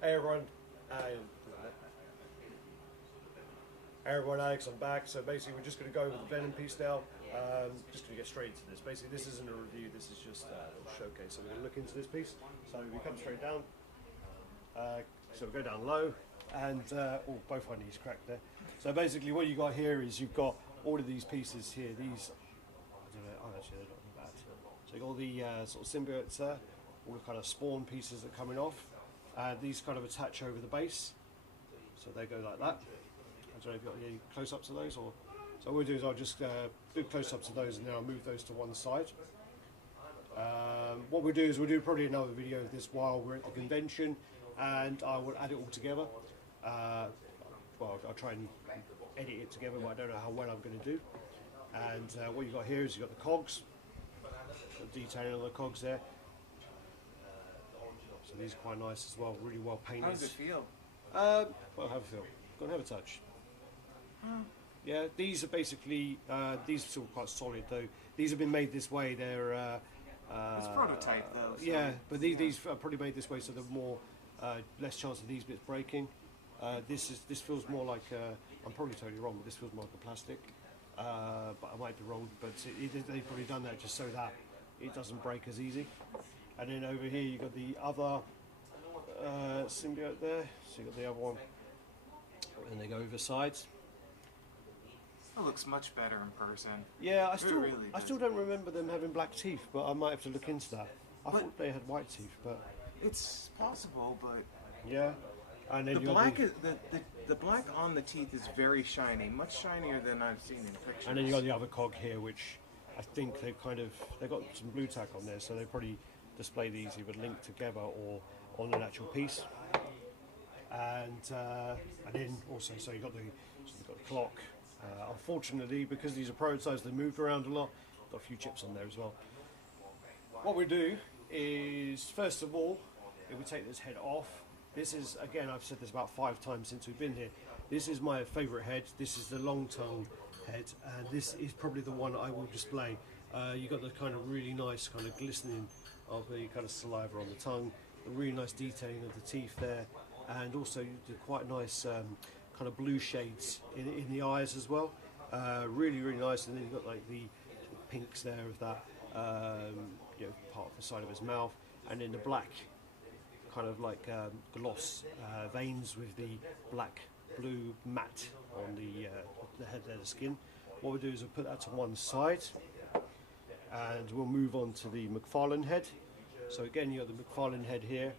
Hey everyone, hey everyone, Alex, I'm back. So basically we're just going to go over the Venom piece now. Just going to get straight into this. Basically this isn't a review, this is just a little showcase. So we're going to look into this piece. So we come straight down. So we go down low and both our knees cracked there. So basically what you got here is you've got all of these pieces here. These, I don't know, oh actually they're not bad. So you got all the sort of symbiotes there, all the kind of spawn pieces that are coming off. These kind of attach over the base, so they go like that. I don't know if you've got any close-ups of those, or so what we'll do is I'll just do close-ups of those and then I'll move those to one side. What we'll do is we'll do probably another video of this while we're at the convention, and I will add it all together. Well, I'll try and edit it together, but I don't know how well I'm going to do. And what you've got here is you've got the cogs, got detailing on the cogs there. So these are quite nice as well, really well painted. How does it feel? Well, have a feel. Go and have a touch. Yeah, these are basically, these are still quite solid though. These have been made this way, they're... It's prototype though. So. Yeah, but these are probably made this way so they're more, less chance of these bits breaking. This feels more like, I'm probably totally wrong, but this feels more like a plastic. But I might be wrong, but they've probably done that just so that it doesn't break as easy. And then over here you've got the other symbiote there, so you've got the other one, and they go over sides. It looks much better in person. Yeah, I really still don't remember them having black teeth, but I might have to look into that. I thought they had white teeth, but... It's possible, but... Yeah. And then the black the black on the teeth is very shiny, much shinier than I've seen in pictures. And then you got the other cog here, which I think they've got some blue tack on there, so they probably display these either linked together or on an actual piece. And then also, so you've got the clock. Unfortunately, because these are prototypes, they moved around a lot. Got a few chips on there as well. What we do is, first of all, if we take this head off, this is, again, I've said this about 5 times since we've been here, this is my favourite head. This is the long tongue head, and this is probably the one I will display. You've got the kind of really nice kind of glistening of the kind of saliva on the tongue, the really nice detailing of the teeth there, and also you do quite nice kind of blue shades in the eyes as well. Really, really nice. And then you've got like the pinks there of that part of the side of his mouth, and then the black kind of like gloss veins with the black blue matte on the head there, the skin. What we'll do is we'll put that to one side, and we'll move on to the McFarlane head. So again, you've got the McFarlane head here,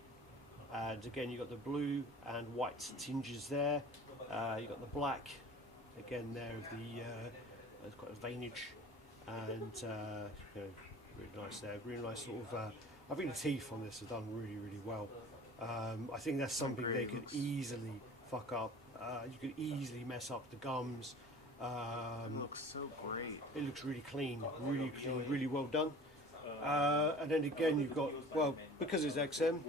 and again you've got the blue and white tinges there. You've got the black again there of the it's quite a veinage, and really nice there, really nice sort of I think the teeth on this are done really, really well. I think that's something they could easily fuck up. You could easily mess up the gums. It looks so great. It looks really clean, really well done. And then again, you've got, well, because it's XM,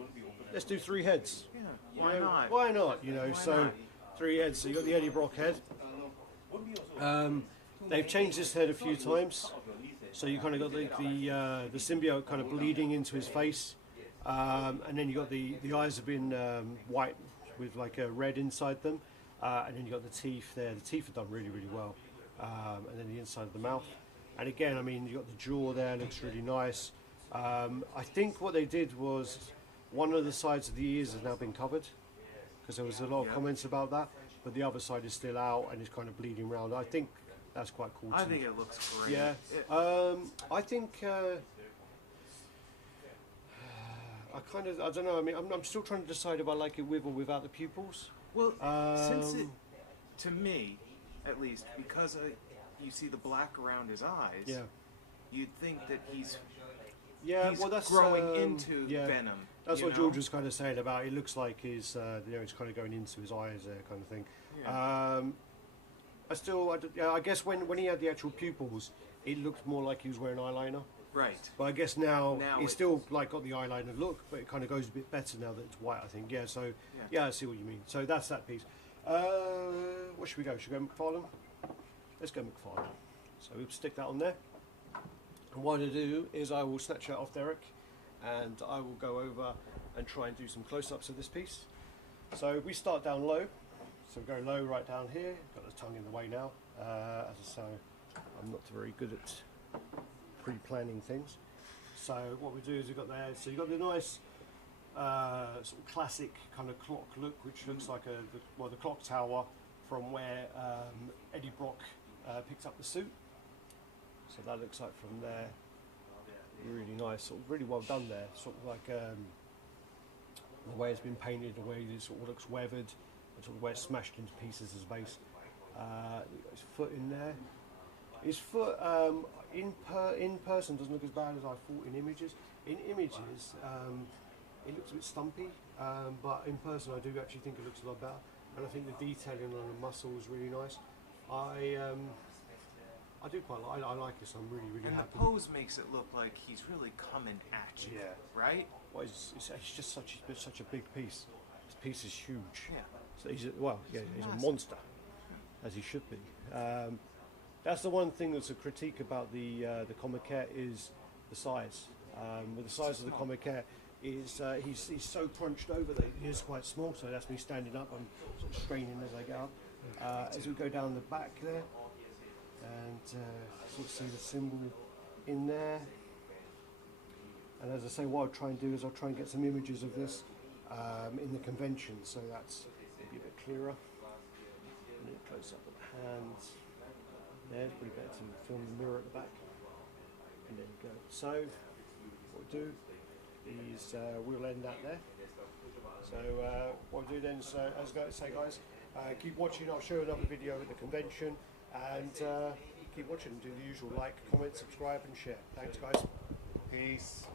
let's do 3 heads. Yeah, why not? Why not? So 3 heads. So you've got the Eddie Brock head. They've changed this head a few times. So you kind of got the symbiote kind of bleeding into his face, and then you got the eyes have been white with like a red inside them, and then you got the teeth there. The teeth are done really, really well, and then the inside of the mouth. And again, I mean, you got the jaw there, looks really nice. I think what they did was one of the sides of the ears has now been covered, because there was a lot of comments about that, but the other side is still out and it's kind of bleeding around. I think that's quite cool too. I think it looks great. Yeah. I think I don't know. I mean, I'm still trying to decide if I like it with or without the pupils. Well, since it, to me, at least, because you see the black around his eyes, yeah, you'd think that he's that's growing into Venom. That's what George was kind of saying about. It looks like his, it's kind of going into his eyes there, kind of thing. Yeah. I guess when he had the actual pupils, it looked more like he was wearing eyeliner. Right. But I guess now it's still like got the eyeliner look, but it kind of goes a bit better now that it's white, I think. Yeah, so yeah, I see what you mean. So that's that piece. What should we go? Should we go McFarlane? Let's go McFarlane. So we'll stick that on there. And what I do is I will snatch that off Derek, and I will go over and try and do some close-ups of this piece. So we start down low. So we go low right down here. Got the tongue in the way now. As I say, I'm not very good at pre-planning things. So what we do is we've got there. So you've got the nice sort of classic kind of clock look, which looks like the clock tower from where Eddie Brock picked up the suit. So that looks like from there. Really nice, sort of really well done there. Sort of like the way it's been painted, the way it sort of looks weathered, and sort of where it's smashed into pieces as base. His foot in there. His foot in person doesn't look as bad as I thought in images. In images, it looks a bit stumpy, but in person I do actually think it looks a lot better. And I think the detailing on the muscle is really nice. I do quite like. I like this. I'm really and happy. And the pose makes it look like he's really coming at you. Yeah. Right. Well, it's just such a big piece. This piece is huge. Yeah. So he's a monster, as he should be. That's the one thing that's a critique about the Comiket is the size. With the size of the Comiket is he's so crunched over that he is quite small. So that's me standing up. I'm sort of straining as I go up. As we go down the back there. And sort of see the symbol in there. And as I say, what I'll try and do is I'll try and get some images of this in the convention, so that's maybe a bit clearer. And then close up of the hand. There, it's pretty better to film the mirror at the back. And there you go. So what we'll do is we'll end that there. So what we'll do then is, as I say, guys, keep watching. I'll show you another video at the convention. And keep watching, do the usual like, comment, subscribe and share. Thanks guys. Peace.